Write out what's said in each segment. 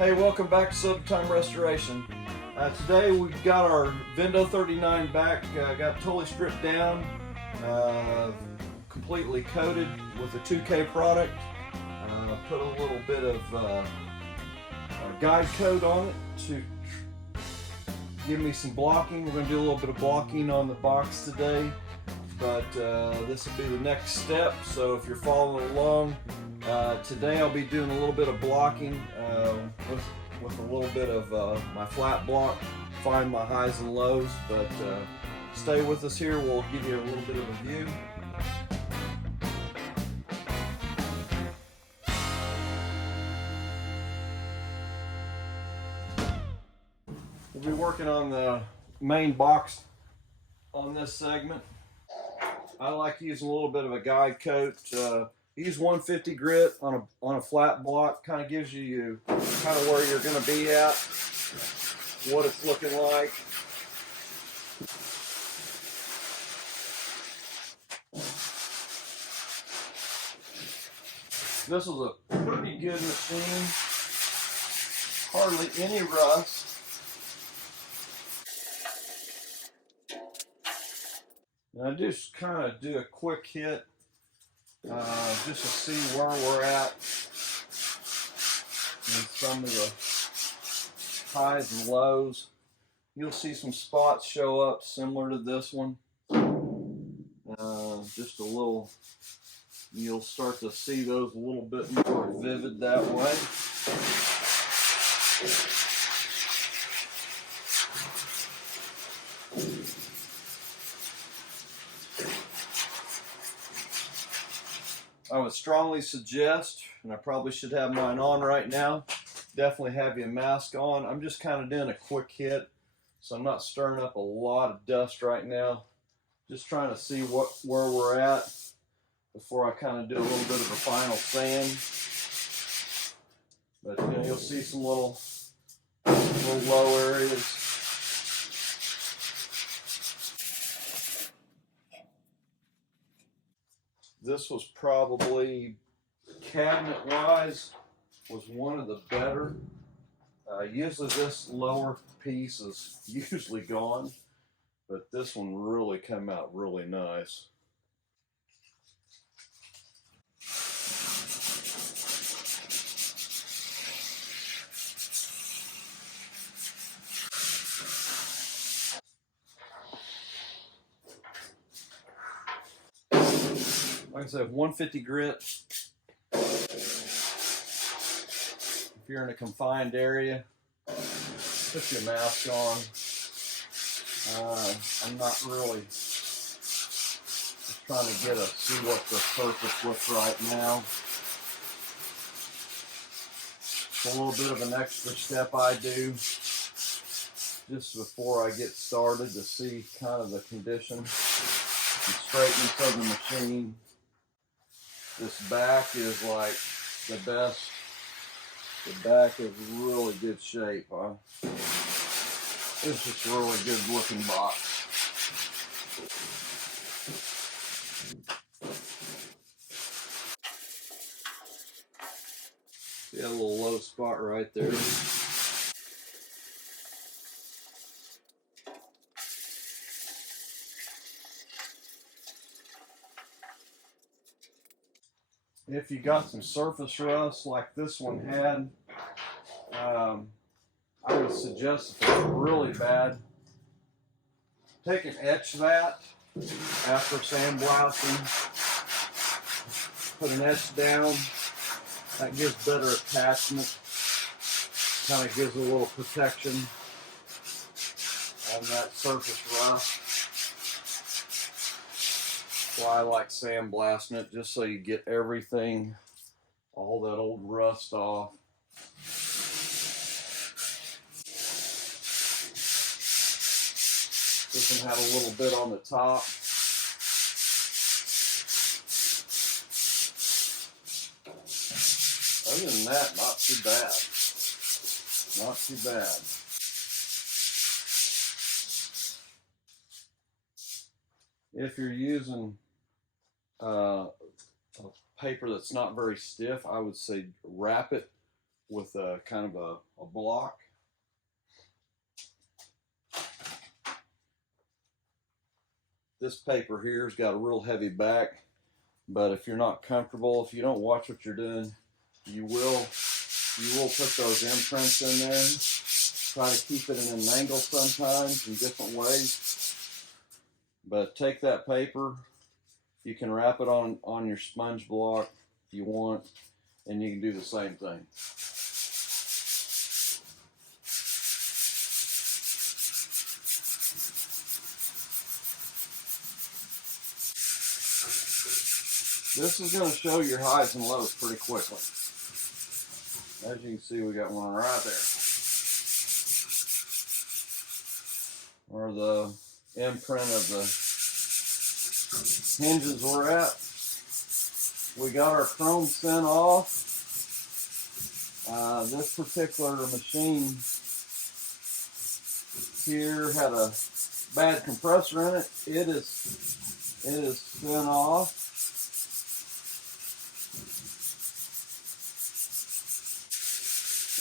Hey, welcome back to Summertime Restoration. Today we've got our Vendo 39 back, got totally stripped down, completely coated with a 2K product. Put a little bit of guide coat on it to give me some blocking. We're going to do a little bit of blocking on the box today, but this will be the next step. So if you're following along, today I'll be doing a little bit of blocking with a little bit of my flat block, find my highs and lows, but stay with us here. We'll give you a little bit of a view. We'll be working on the main box on this segment. I like using a little bit of a guide coat. Use 150 grit on a flat block. Kind of gives you kind of where you're going to be at, what it's looking like. This is a pretty good machine. Hardly any rust. And I just kind of do a quick hit just to see where we're at and some of the highs and lows. You'll see some spots show up similar to this one. Just a little, you'll start to see those a little bit more vivid that way. I would strongly suggest, and I probably should have mine on right now, definitely have your mask on. I'm just kind of doing a quick hit, so I'm not stirring up a lot of dust right now. Just trying to see where we're at before I kind of do a little bit of a final sand. But you know, you'll see some little low areas. This was probably, cabinet-wise, was one of the better. Usually this lower piece is usually gone, but this one really came out really nice. Like I said, 150 grit. If you're in a confined area, put your mask on. I'm not really just trying to see what the surface looks right now. It's a little bit of an extra step I do just before I get started to see kind of the condition and straightness of the machine. This back is like the best. The back is really good shape. It's just a really good looking box. See a little low spot right there. If you got some surface rust like this one had, I would suggest if it's really bad, take and etch that after sandblasting. Put an etch down. That gives better attachment. Kind of gives a little protection on that surface rust. That's why I like sandblasting it, just so you get everything, all that old rust off. This one had a little bit on the top. Other than that, not too bad. Not too bad. If you're using a paper that's not very stiff, I would say wrap it with a kind of a block. This paper here has got a real heavy back, but if you're not comfortable, if you don't watch what you're doing, you will put those imprints in there. Try to keep it in an angle sometimes in different ways. But take that paper, you can wrap it on your sponge block if you want, and you can do the same thing. This is going to show your highs and lows pretty quickly. As you can see, we got one right there, where the imprint of the hinges were at. We got our chrome sent off. This particular machine here had a bad compressor in it. It is sent off.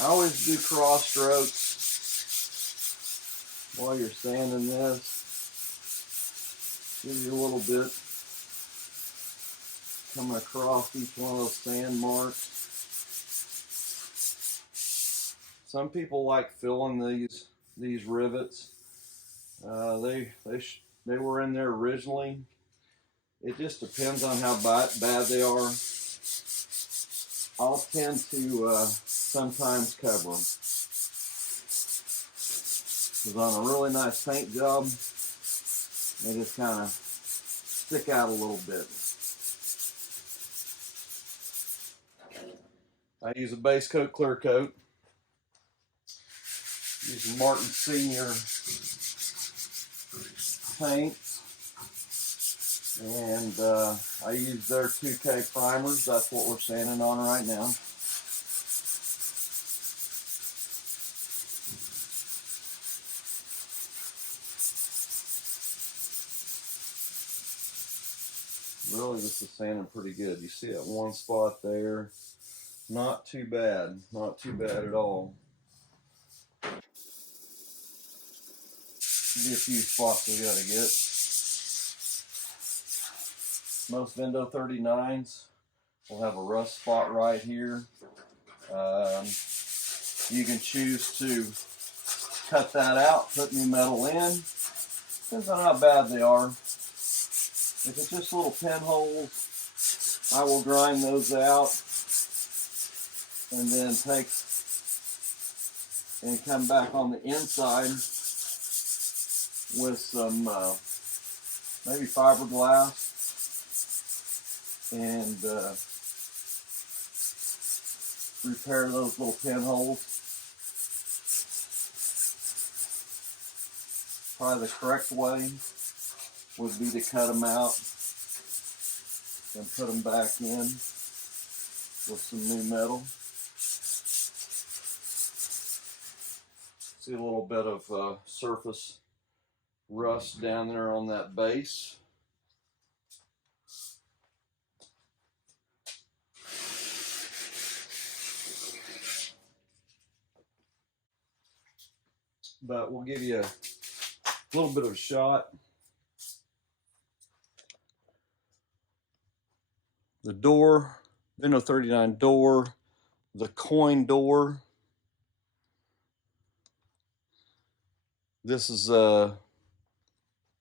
I always do cross strokes while you're sanding this. Give you a little bit coming across each one of those sand marks. Some people like filling these rivets. They were in there originally. It just depends on how bad they are. I'll tend to sometimes cover them. Because on a really nice paint job, they just kind of stick out a little bit. I use a base coat, clear coat. Using Martin Senior paints. And I use their 2K primers. That's what we're sanding on right now. Really, this is sanding pretty good. You see that one spot there? Not too bad. Not too bad at all. Be a few spots we gotta get. Most Vendo 39s will have a rust spot right here. You can choose to cut that out, put new metal in. Depends on how bad they are. If it's just little pinholes, I will grind those out and then take and come back on the inside with some maybe fiberglass and repair those little pinholes. Probably the correct way would be to cut them out and put them back in with some new metal. See a little bit of surface rust down there on that base. But we'll give you a little bit of a shot. The door, Vendo 39 door, the coin door. This is a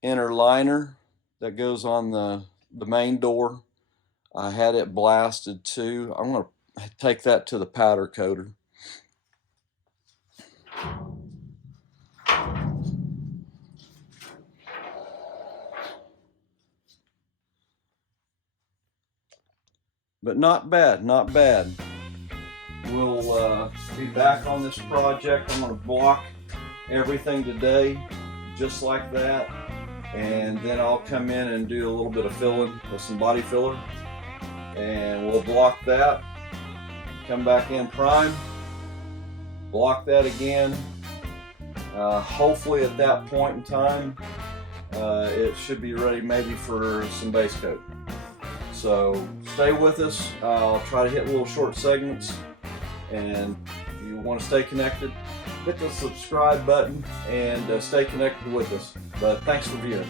inner liner that goes on the main door. I had it blasted too. I'm going to take that to the powder coater. But not bad, not bad. We'll be back on this project. I'm going to block everything today, just like that. And then I'll come in and do a little bit of filling with some body filler. And we'll block that. Come back in prime. Block that again. Hopefully at that point in time, it should be ready maybe for some base coat. So stay with us. I'll try to hit little short segments and If you want to stay connected, hit the subscribe button and stay connected with us. But thanks for viewing.